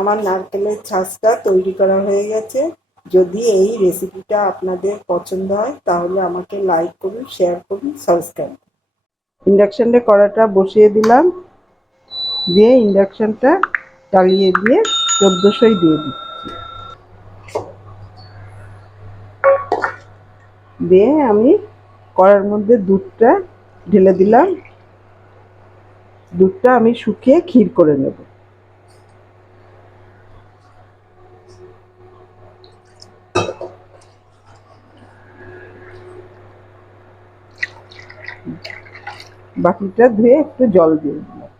আমার নারকেলের ছাঁচটা তৈরি করা হয়ে গেছে। যদি এই রেসিপিটা আপনাদের পছন্দ হয় তাহলে আমাকে লাইক করুন, শেয়ার করুন, সাবস্ক্রাইব। ইন্ডাকশনে কড়াটা বসিয়ে দিলাম, দিয়ে ইন্ডাকশনটা চালিয়ে দিয়ে 1400 দিয়ে দিচ্ছি। দিয়ে আমি কড়ার মধ্যে দুধটা ঢেলে দিলাম। দুধটা আমি শুকিয়ে ক্ষীর করে নেব। বাটিটা ধুয়ে একটু জল দিয়ে দিলাম।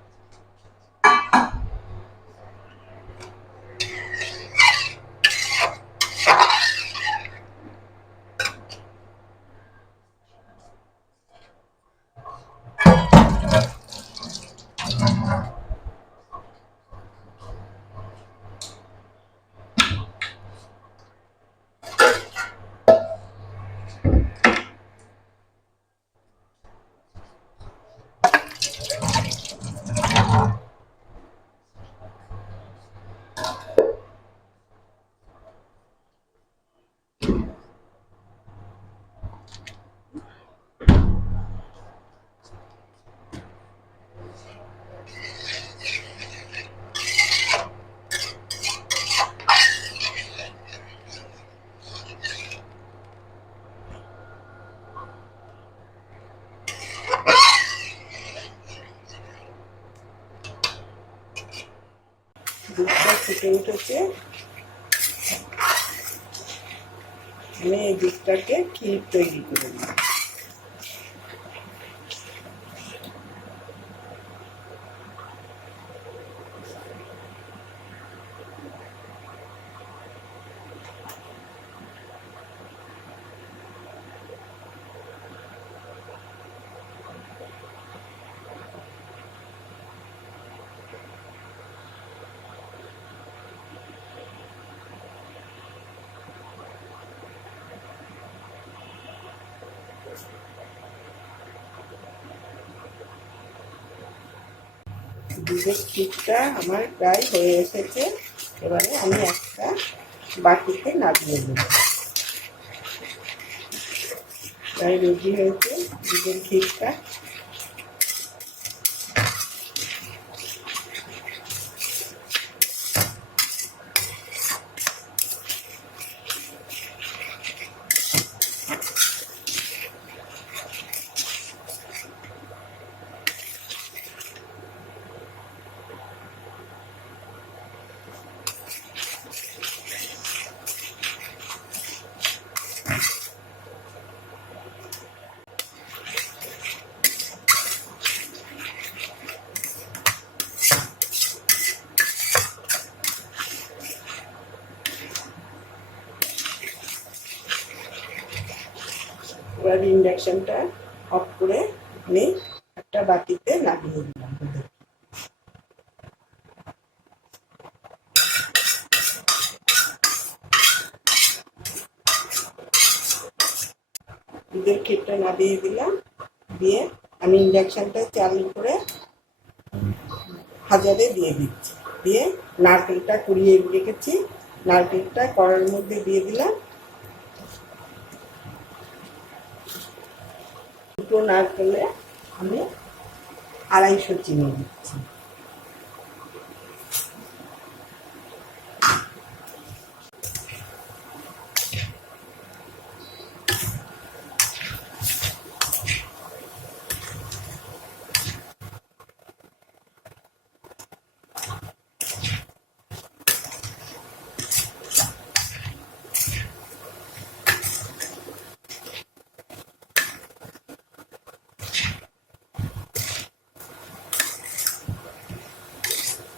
দুধটা ফুটে উঠেছে। আমি এই দুধটাকে ক্ষীর তৈরি করে নিই। দুধের ক্ষীরটা আমার প্রায় হয়ে এসেছে। এবারে আমি একটা বাটিতে নামিয়ে নেব। প্রায় রেডি হয়েছে দুধের ক্ষীরটা। এবার ইন্ডাকশনটা অফ করে আমি একটা বাটিতে নামিয়ে দিলাম। দুধের ক্ষীরটা নামিয়ে দিলাম, দিয়ে আমি ইন্ডাকশনটা চালু করে হাজারে দিয়ে দিচ্ছি। দিয়ে নারকেলটা কুড়িয়ে রেখেছি, নারকেলটা কড়ার মধ্যে দিয়ে দিলাম। দুটো নারকেলে আমি 250 চিনি দিচ্ছি।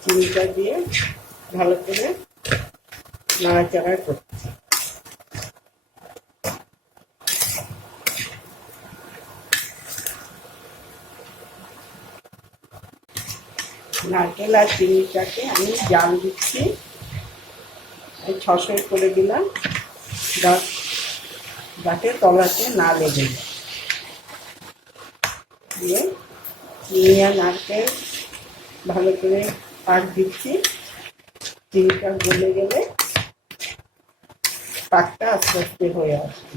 চিনিটা দিয়ে ভালো করে নাড়াচাড়া করছি। নারকেল আর চিনিটাকে আমি জাল দিচ্ছি, 600 করে দিলাম যাতে তলাতে না লেগে যায়। দিয়ে চিনি আর নারকেল ভালো করে পাক দিচ্ছি। চিনিটা গলে গেলে পাকটা আস্তে আস্তে হয়ে আসবে।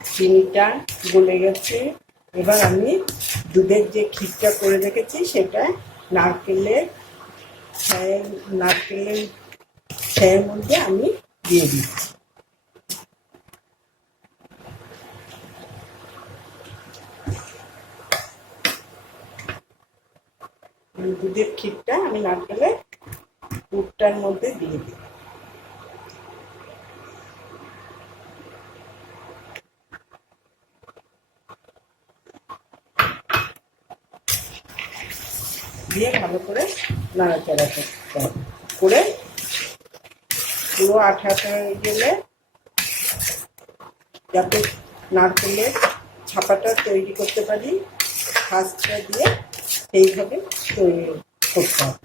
চিনিটা গলে গেছে। এবার আমি দুধের যে ক্ষীরটা করে রেখেছি সেটা নারকেলের ছায়ের মধ্যে আমি দিয়ে দিচ্ছি। দুধের ক্ষীরটা আমি নারকেলের পুরটার মধ্যে দিয়ে দিই। দিয়ে ভালো করে নাড়াচাড়া করতে হবে, করে পুরো আঠা হয়ে গেলে যাতে নারকেলের ছাপাটা তৈরি করতে পারি খাসটা দিয়ে সেইভাবে তৈরি করতে হবে।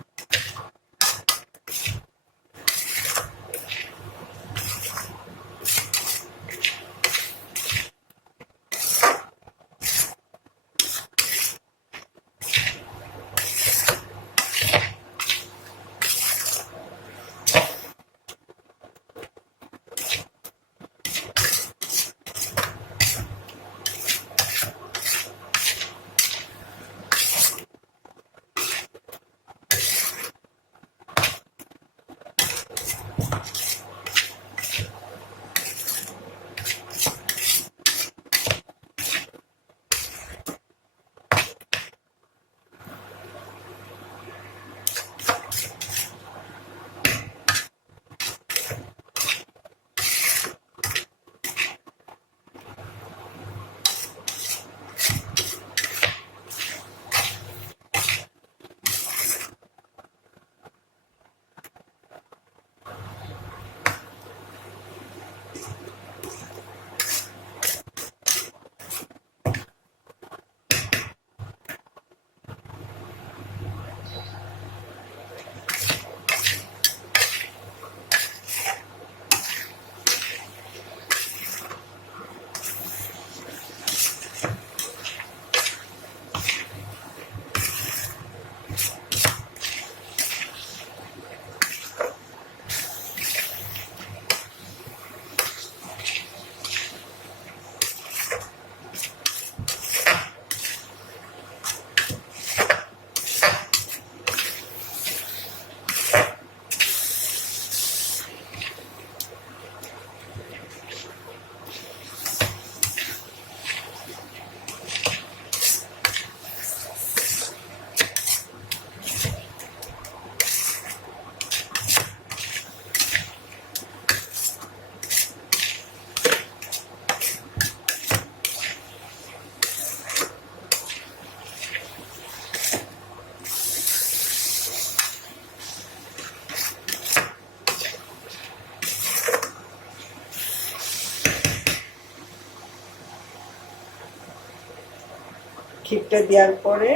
ক্ষীরটা দেওয়ার পরে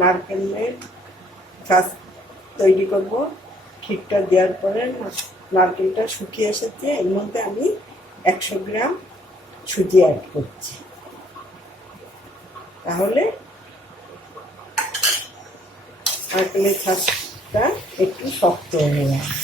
নারকেলের ছাঁচ তৈরি করব। ক্ষীরটা দেওয়ার পরে নারকেলটা শুকিয়ে এসেছে, এর মধ্যে আমি 100 গ্রাম সুজি অ্যাড করছি, তাহলে নারকেলের ছাঁচটা একটু শক্ত হয়ে যাবে।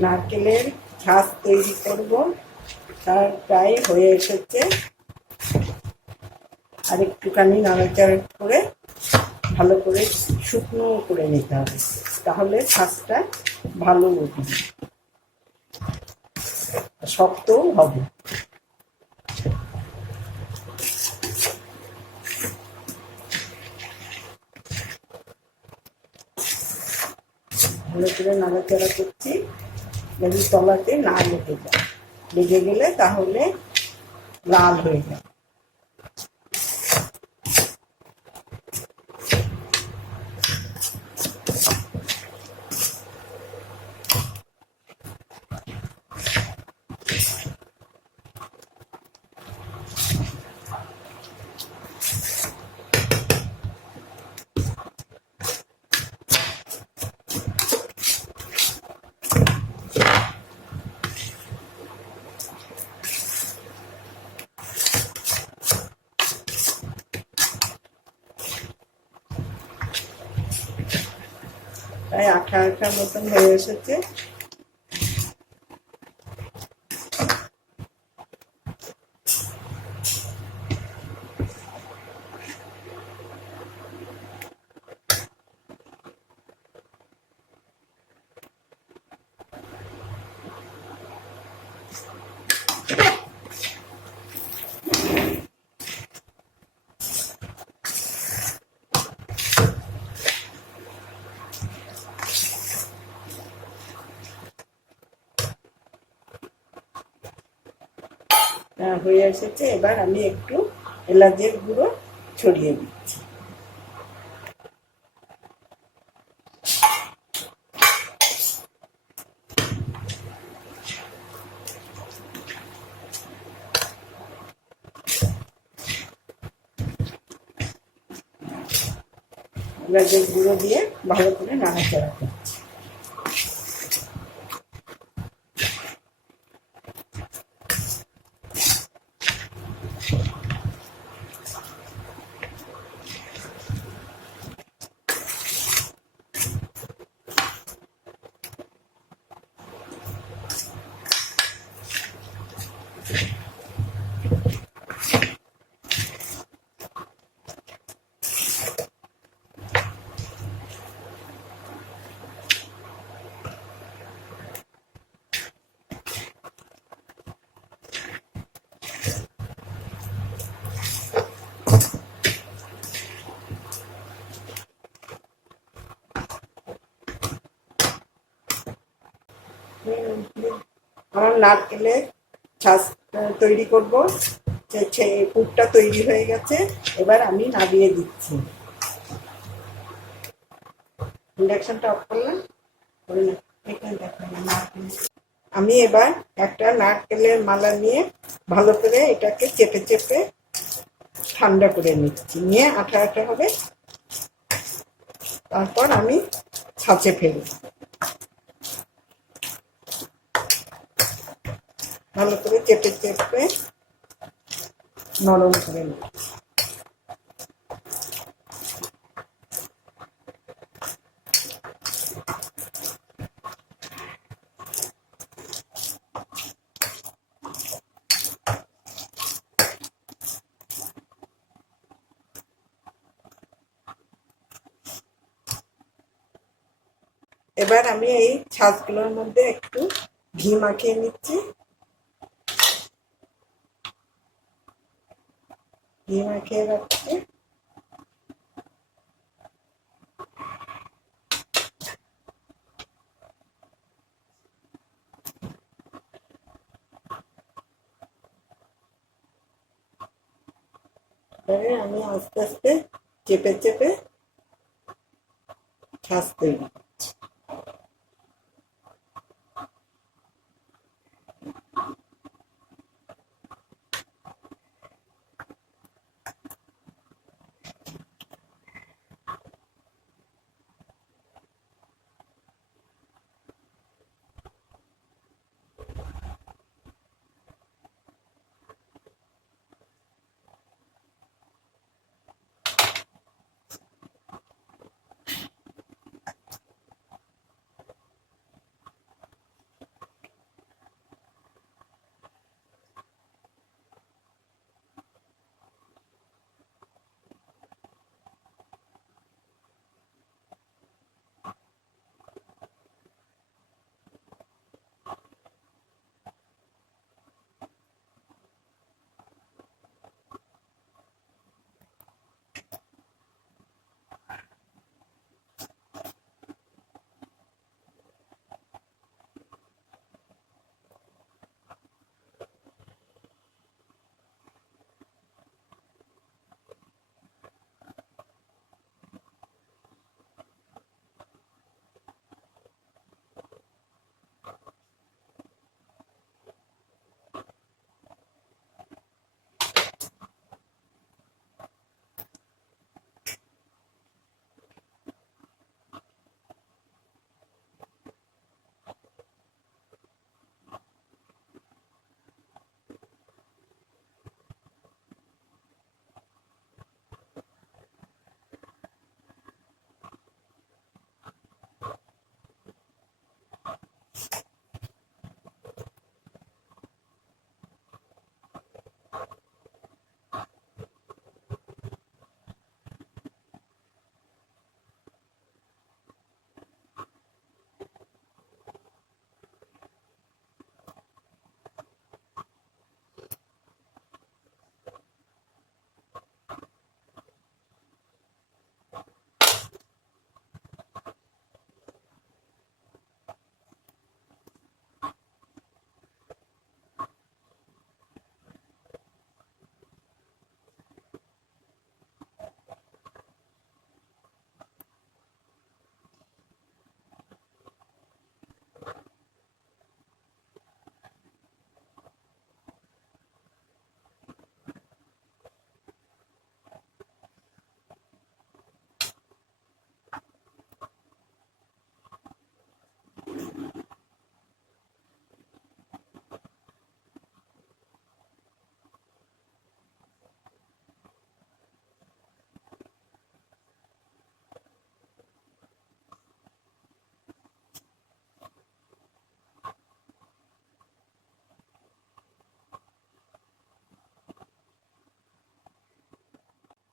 নারকেলের ছাঁচ তৈরি করব, তার প্রায় হয়ে এসেছে। আর একটুখানি নাড়াচাড়া করে ভালো করে শুকনো করে নিতে হবে, তাহলে ছাঁচটা ভালো উঠবে, শক্তও হবে। ভালো করে নাড়াচাড়া করছি, যদি তলাতে না লেগে যায়। লেগে গেলে তাহলে লাল হয়ে যায়। প্রায় আঠা আঠা মতন হয়ে এসেছে। হয়ে এসেছে, এবার আমি একটু এলাচের গুঁড়ো ছড়িয়ে দিচ্ছি। এলাচের গুঁড়ো দিয়ে ভালো করে নাড়াচাড়া করছি। আমার নারকেলের ছাঁচ তৈরি করব, পুরটা তৈরি হয়ে গেছে। এবার আমি নামিয়ে দিচ্ছি। ইন্ডাকশনটা অফ করলাম। আমি এবার একটা নারকেলের মালা নিয়ে ভালো করে এটাকে চেপে চেপে ঠান্ডা করে নিচ্ছি, নিয়ে আঠা আঠা হবে। তারপর আমি ছাঁচে ফেলব, ভালো করে চেপে চেপে নরম করে নিই। এবার আমি এই ছাঁচগুলোর মধ্যে একটু ঘি মাখিয়ে নিচ্ছি। ঘি মাখিয়ে রাখছি। এবারে আমি আস্তে আস্তে চেপে চেপে ছাঁচ তৈরি করছি।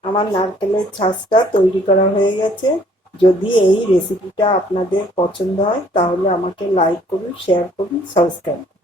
আমার নারকেলের ছাঁচটা তৈরি করা হয়ে গেছে। যদি এই রেসিপিটা আপনাদের পছন্দ হয় তাহলে আমাকে লাইক করুন, শেয়ার করুন, সাবস্ক্রাইব করুন।